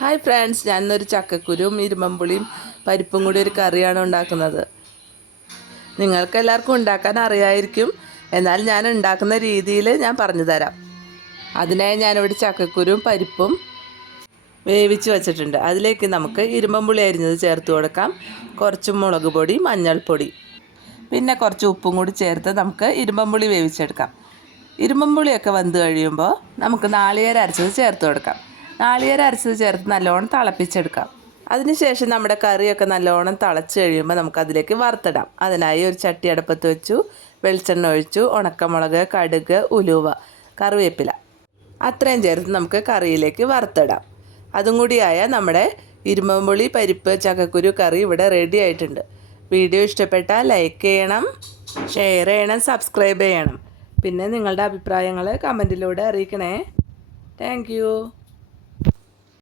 Hi friends, ഞാനൊരു ചക്കക്കുരും ഇരുമ്പമ്പുളിയും പരിപ്പും കൂടി ഒരു കറിയാണ് ഉണ്ടാക്കുന്നത്. നിങ്ങൾക്ക് എല്ലാവർക്കും ഉണ്ടാക്കാൻ അറിയായിരിക്കും, എന്നാൽ ഞാൻ ഉണ്ടാക്കുന്ന രീതിയിൽ ഞാൻ പറഞ്ഞു തരാം. അതിനായി ഞാനിവിടെ ചക്കക്കുരും പരിപ്പും വേവിച്ച് വെച്ചിട്ടുണ്ട്. അതിലേക്ക് നമുക്ക് ഇരുമ്പമ്പുളി അരിഞ്ഞത് ചേർത്ത് കൊടുക്കാം. കുറച്ച് മുളക് പൊടി, മഞ്ഞൾപ്പൊടി, പിന്നെ കുറച്ച് ഉപ്പും കൂടി ചേർത്ത് നമുക്ക് ഇരുമ്പമ്പുളി വേവിച്ചെടുക്കാം. ഇരുമ്പമ്പുളിയൊക്കെ വെന്ത് കഴിയുമ്പോൾ നമുക്ക് നാളികേരം അരച്ചത് ചേർത്ത് കൊടുക്കാം. നാളികേരം അരച്ചത് ചേർത്ത് നല്ലോണം തിളപ്പിച്ചെടുക്കാം. അതിനുശേഷം നമ്മുടെ കറിയൊക്കെ നല്ലോണം തിളച്ച് കഴിയുമ്പോൾ നമുക്കതിലേക്ക് വറുത്തിടാം. അതിനായി ഒരു ചട്ടി അടുപ്പത്ത് വെച്ചു, വെളിച്ചെണ്ണ ഒഴിച്ചു, ഉണക്കമുളക്, കടുക്, ഉലുവ, കറിവേപ്പില അത്രയും ചേർത്ത് നമുക്ക് കറിയിലേക്ക് വറുത്തിടാം. അതും കൂടിയായ നമ്മുടെ ഇരുമ്പമ്പുളി പരിപ്പ് ചക്കക്കുരു കറി ഇവിടെ റെഡി ആയിട്ടുണ്ട്. വീഡിയോ ഇഷ്ടപ്പെട്ടാൽ ലൈക്ക് ചെയ്യണം, ഷെയർ ചെയ്യണം, സബ്സ്ക്രൈബ് ചെയ്യണം. പിന്നെ നിങ്ങളുടെ അഭിപ്രായങ്ങൾ കമൻറ്റിലൂടെ അറിയിക്കണേ. താങ്ക്